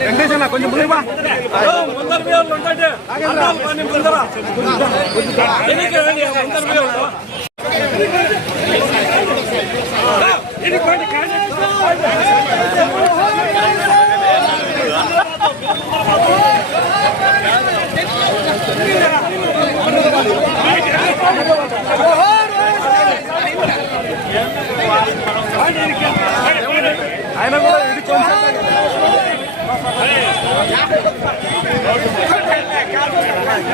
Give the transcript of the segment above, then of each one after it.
వెంకటేశ్వర కొంచెం ముందు ఆయన కూడా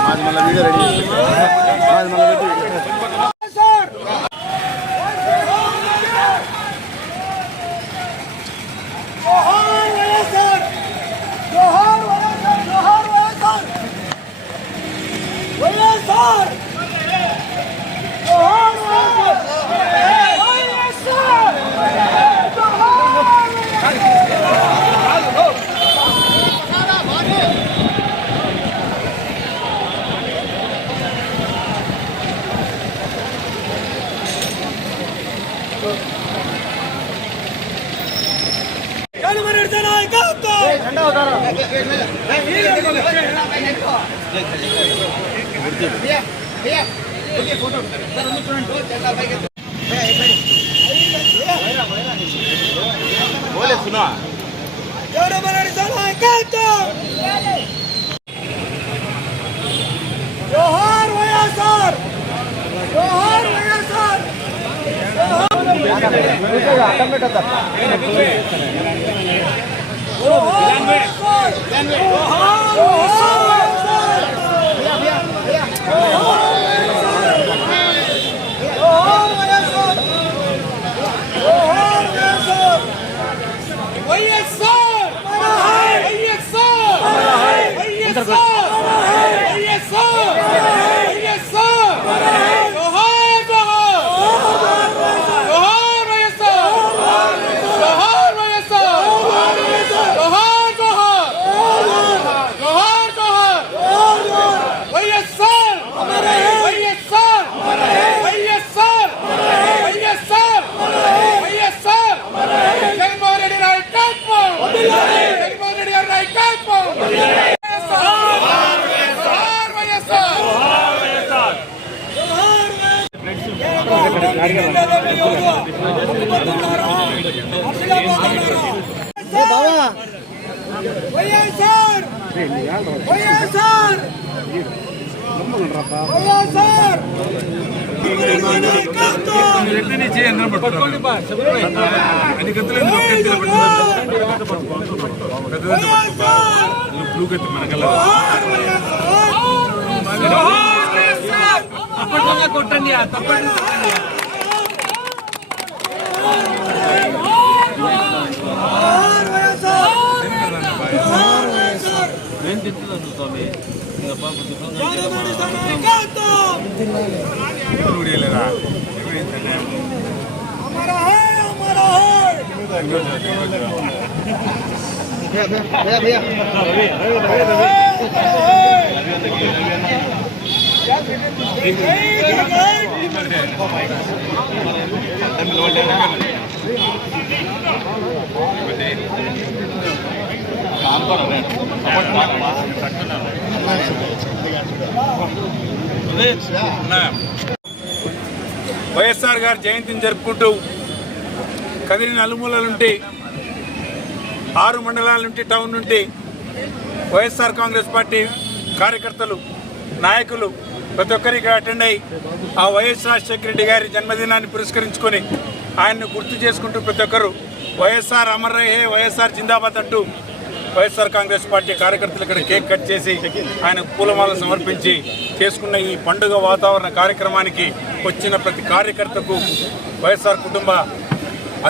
आज मतलब वीडियो रेडी आज मतलब జనమనర్జన నాయకత్వం बोले सुनो జనమనర్జన నాయకత్వం జోహార్ వైఎస్ఆర్ జోహార్ వైఎస్ఆర్ జోహార్ వైఎస్ఆర్ Oh, వైఎస్ఆర్ వైఎస్ఆర్ వైఎస్ఆర్ ఏం తెచ్చిందండి స్వామి ఇంకా పాప काम कर వైఎస్ఆర్ గారి జయంతిని జరుపుకుంటూ కదిలి నలుమూలల నుండి ఆరు మండలాల నుండి టౌన్ నుండి వైఎస్ఆర్ కాంగ్రెస్ పార్టీ కార్యకర్తలు నాయకులు ప్రతి ఒక్కరికి అటెండ్ అయ్యి ఆ వైఎస్ రాజశేఖర రెడ్డి గారి జన్మదినాన్ని పురస్కరించుకొని ఆయన్ను గుర్తు చేసుకుంటూ ప్రతి ఒక్కరు వైఎస్ఆర్ అమర్రయ్యే వైఎస్ఆర్ జిందాబాద్ అంటూ వైఎస్ఆర్ కాంగ్రెస్ పార్టీ కార్యకర్తలు ఇక్కడ కేక్ కట్ చేసి ఆయన పూలమాల సమర్పించి చేసుకున్న ఈ పండుగ వాతావరణ కార్యక్రమానికి వచ్చిన ప్రతి కార్యకర్తకు వైఎస్ఆర్ కుటుంబ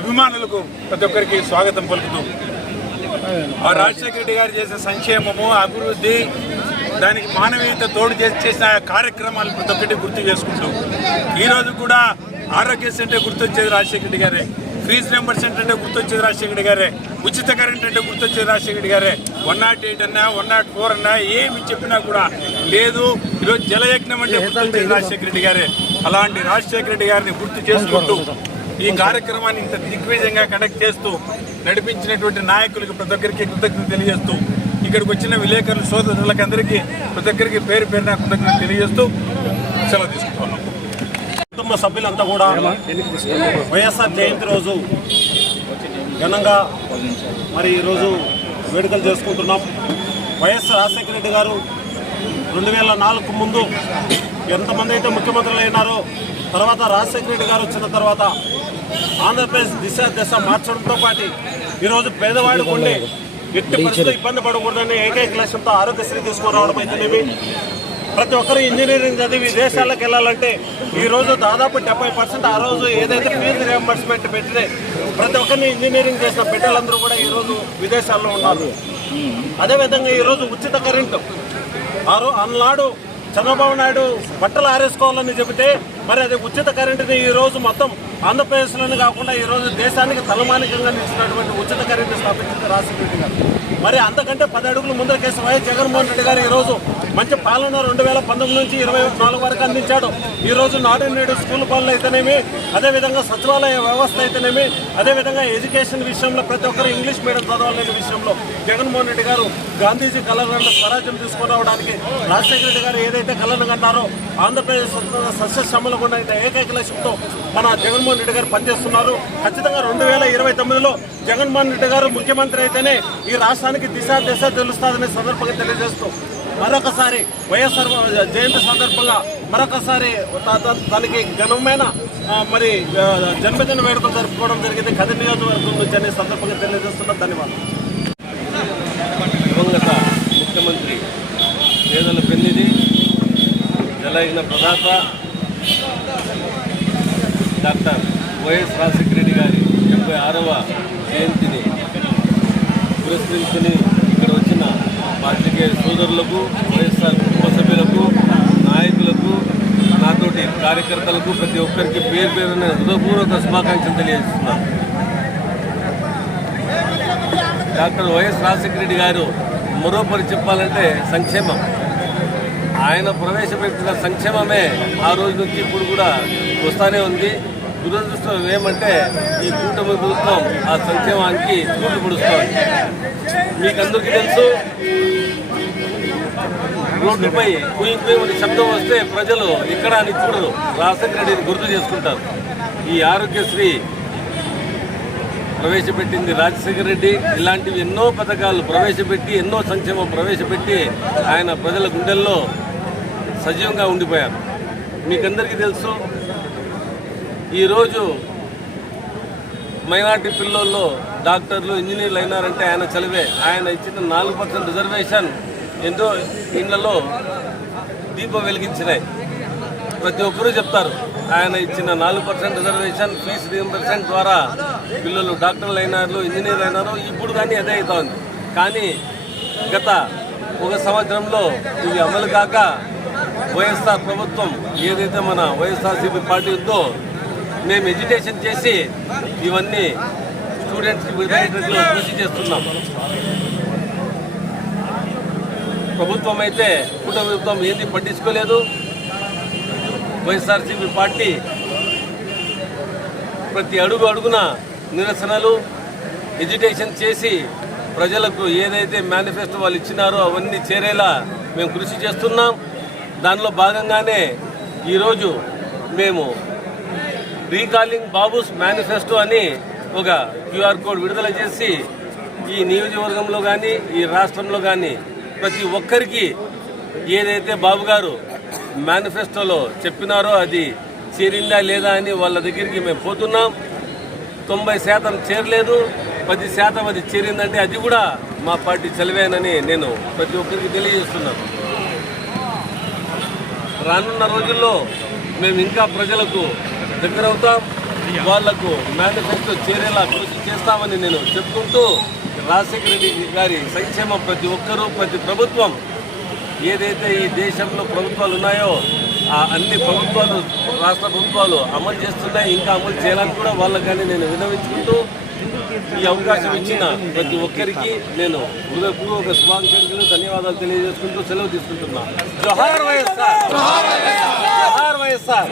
అభిమానులకు ప్రతి ఒక్కరికి స్వాగతం పలుకుతూ. ఆ రాజశేఖర రెడ్డి గారు చేసిన సంక్షేమము అభివృద్ధి దానికి మానవీయత తోడు చేసి చేసిన కార్యక్రమాలు ప్రతి ఒక్కటి గుర్తు చేసుకుంటూ. ఈరోజు కూడా ఆరోగ్య సెంటర్ గుర్తొచ్చేది రాజశేఖర రెడ్డి గారే. ఫీజు రింబర్స్మెంట్ అంటే గుర్తొచ్చేది రాజశేఖర గారే. ఉచిత కరెంట్ అంటే గుర్తొచ్చేది రాజశేఖర గారే. వన్ నాట్ ఎయిట్ అన్నా వన్ నాట్ ఫోర్ అన్నా ఏమి చెప్పినా కూడా లేదు. ఈరోజు జలయజ్ఞం అంటే గుర్తొచ్చేది రాజశేఖర రెడ్డి గారే. అలాంటి రాజశేఖర రెడ్డి గారిని గుర్తు చేసుకుంటూ ఈ కార్యక్రమాన్ని ఇంత దిగ్విజయంగా కండక్ట్ చేస్తూ నడిపించినటువంటి నాయకులకు ప్రతి ఒక్కరికి కృతజ్ఞత తెలియజేస్తూ ఇక్కడికి వచ్చిన విలేకరులు సోదరులకు అందరికీ ప్రతి ఒక్కరికి పేరు పేరున కృతజ్ఞత తెలియజేస్తూ సెలవు తీసుకుంటున్నాం. కుటుంబ సభ్యులంతా కూడా వైఎస్ఆర్ జయంతి రోజు ఘనంగా మరి ఈరోజు వేడుకలు చేసుకుంటున్నాం. వైఎస్ రాజశేఖర రెడ్డి గారు రెండు వేల నాలుగు ముందు ఎంతమంది అయితే ముఖ్యమంత్రులు అయినారో తర్వాత రాజశేఖర రెడ్డి గారు వచ్చిన తర్వాత ఆంధ్రప్రదేశ్ దిశ దశ మార్చడంతో పాటు ఈరోజు పేదవాడికి ఉండి ఎట్టి పరిస్థితులు ఇబ్బంది పడకూడదని ఏకైక లక్ష్యంతో ఆరోగ్యశ్రీ తీసుకురావడం అయితేనేమి ప్రతి ఒక్కరు ఇంజనీరింగ్ చదివి విదేశాలకు వెళ్ళాలంటే ఈరోజు దాదాపు డెబ్బై పర్సెంట్ ఆ రోజు ఏదైతే ఫీజు రియంబర్స్మెంట్ పెట్టితే ప్రతి ఒక్కరిని ఇంజనీరింగ్ చేసిన బిడ్డలందరూ కూడా ఈ రోజు విదేశాల్లో ఉన్నారు. అదేవిధంగా ఈరోజు ఉచిత కరెంటు. ఆ రో అన్నాడు చంద్రబాబు నాయుడు బట్టలు ఆరేసుకోవాలని చెబితే మరి అది ఉచిత కరెంటుని ఈ రోజు మొత్తం ఆంధ్రప్రదేశ్లోనే కాకుండా ఈ రోజు దేశానికి తలమానికంగా నిలిచినటువంటి ఉచిత కరెంటు స్థాపించింది రాజశేఖర రెడ్డి గారు. మరి అంతకంటే పది అడుగులు ముందరకేసి వైఎస్ జగన్మోహన్ రెడ్డి గారు ఈ రోజు మంచి పాలన రెండు వేల పంతొమ్మిది నుంచి ఇరవై నాలుగు వరకు అందించాడు. ఈ రోజు నేడు స్కూల్ పాలన అయితేనేమి అదేవిధంగా సచివాలయ వ్యవస్థ అయితేనేమి అదేవిధంగా ఎడ్యుకేషన్ విషయంలో ప్రతి ఒక్కరు ఇంగ్లీష్ మీడియం చదవాలనే విషయంలో జగన్మోహన్ రెడ్డి గారు గాంధీజీ కళలను స్వరాజ్యం తీసుకొని రావడానికి రాజశేఖర రెడ్డి గారు ఏదైతే కళను కన్నారో ఆంధ్రప్రదేశ్ స్వతంత్ర సస్యశ్రమలు కూడా ఏకైక లక్ష్యంతో మన జగన్మోహన్ రెడ్డి గారు పనిచేస్తున్నారు. ఖచ్చితంగా రెండు వేల ఇరవై తొమ్మిదిలో జగన్మోహన్ రెడ్డి గారు ముఖ్యమంత్రి అయితేనే ఈ రాష్ట్రానికి దిశ దిశ తెలుస్తుందనే సందర్భంగా తెలియజేస్తూ మరొకసారి వైఎస్ఆర్ జయంతి సందర్భంగా మరొకసారి తనకి ఘనమైన మరి జన్మదిన వేడుకలు జరుపుకోవడం జరిగింది. కథ నియోజకవర్గం నుంచి అనే సందర్భంగా తెలియజేస్తున్నా ధన్యవాదాలు. దివంగత ముఖ్యమంత్రి పేదల పెన్నిది జలైన ప్రదాత డాక్టర్ వైఎస్ రాజశేఖర రెడ్డి గారి డెబ్బై ఆరవ జయంతిని పురస్కరించుకుని ఇక్కడ వచ్చిన పాత్రికేయ సోదరులకు వైఎస్ఆర్ కుటుంబ సభ్యులకు నాయకులకు నాతోటి కార్యకర్తలకు ప్రతి ఒక్కరికి పేరు పేరున హృదయపూర్వక శుభాకాంక్షలు తెలియజేస్తున్నాను డాక్టర్ వైఎస్ రాజశేఖర రెడ్డి గారు మరోపరి చెప్పాలంటే సంక్షేమం. ఆయన ప్రవేశపెట్టిన సంక్షేమమే ఆ రోజు నుంచి ఇప్పుడు కూడా వస్తానే ఉంది. దురదృష్టం ఏమంటే ఈ కూటమి ప్రభుత్వం ఆ సంక్షేమానికి చూపు పొడుస్తోంది మీకు అందరికీ తెలుసు రోడ్డుపై కుయి కుయమని శబ్దం వస్తే ప్రజలు ఇక్కడ అని చూడరు. రాజశేఖర రెడ్డిని గుర్తు చేసుకుంటారు. ఈ ఆరోగ్యశ్రీ ప్రవేశపెట్టింది రాజశేఖర రెడ్డి. ఇలాంటివి ఎన్నో పథకాలు ప్రవేశపెట్టి ఎన్నో సంక్షేమం ప్రవేశపెట్టి ఆయన ప్రజల గుండెల్లో సజీవంగా ఉండిపోయారు. మీకందరికీ తెలుసు ఈరోజు మైనార్టీ పిల్లల్లో డాక్టర్లు ఇంజనీర్లు అయినారంటే ఆయన చదివే ఆయన ఇచ్చిన నాలుగు పర్సెంట్ రిజర్వేషన్ ఎంతో ఇళ్ళలో దీపం వెలిగించినాయి. ప్రతి ఒక్కరూ చెప్తారు ఆయన ఇచ్చిన నాలుగు పర్సెంట్ రిజర్వేషన్ ఫీజు రీఎంబర్సెంట్ ద్వారా పిల్లలు డాక్టర్లు అయినారు ఇంజనీర్లు అయినారు ఇప్పుడు కానీ అదే అవుతుంది కానీ గత ఒక సంవత్సరంలో ఇవి అమలు కాక వైఎస్ఆర్ ప్రభుత్వం ఏదైతే మన వైఎస్ఆర్సీపీ పార్టీ ఉందో మేము ఎడ్యుకేషన్ చేసి ఇవన్నీ స్టూడెంట్స్కి విడుదలయ్యేటట్లు కృషి చేస్తున్నాం. ప్రభుత్వం అయితే కుటుంబ ప్రభుత్వం ఏది పట్టించుకోలేదు. వైఎస్ఆర్సీపీ పార్టీ ప్రతి అడుగు అడుగున నిరసనలు ఎడ్యుటేషన్ చేసి ప్రజలకు ఏదైతే మేనిఫెస్టో వాళ్ళు ఇచ్చినారో అవన్నీ చేరేలా మేము కృషి చేస్తున్నాం. దానిలో భాగంగానే ఈరోజు మేము రీకాలింగ్ బాబుస్ మేనిఫెస్టో అని ఒక క్యూఆర్ కోడ్ విడుదల చేసి ఈ నియోజకవర్గంలో కానీ ఈ రాష్ట్రంలో కానీ ప్రతి ఒక్కరికి ఏదైతే బాబు గారు మేనిఫెస్టోలో చెప్పినారో అది చేరిందా లేదా అని వాళ్ళ దగ్గరికి మేము పోతున్నాం. తొంభై శాతం చేరలేదు. పది శాతం అది చేరిందంటే అది కూడా మా పార్టీ చలివేనని నేను ప్రతి ఒక్కరికి తెలియజేస్తున్నాను. రానున్న రోజుల్లో మేము ఇంకా ప్రజలకు దగ్గరవుతాం వాళ్ళకు మేనిఫెస్టో చేరేలా కృషి చేస్తామని నేను చెప్పుకుంటూ రాజశేఖర రెడ్డి గారి సంక్షేమం ప్రతి ఒక్కరూ ప్రతి ప్రభుత్వం ఏదైతే ఈ దేశంలో ప్రభుత్వాలు ఉన్నాయో ఆ అన్ని ప్రభుత్వాలు రాష్ట్ర ప్రభుత్వాలు అమలు చేస్తున్నాయి ఇంకా అమలు చేయాలని కూడా వాళ్ళకి కానీ నేను విన్నవించుకుంటూ ఈ అవకాశం ఇచ్చిన ప్రతి ఒక్కరికి నేను హృదయపూర్వక శుభాకాంక్షలు ధన్యవాదాలు తెలియజేసుకుంటూ సెలవు తీసుకుంటున్నా. జోహార్ వైఎస్ఆర్. జోహార్ వైఎస్ఆర్.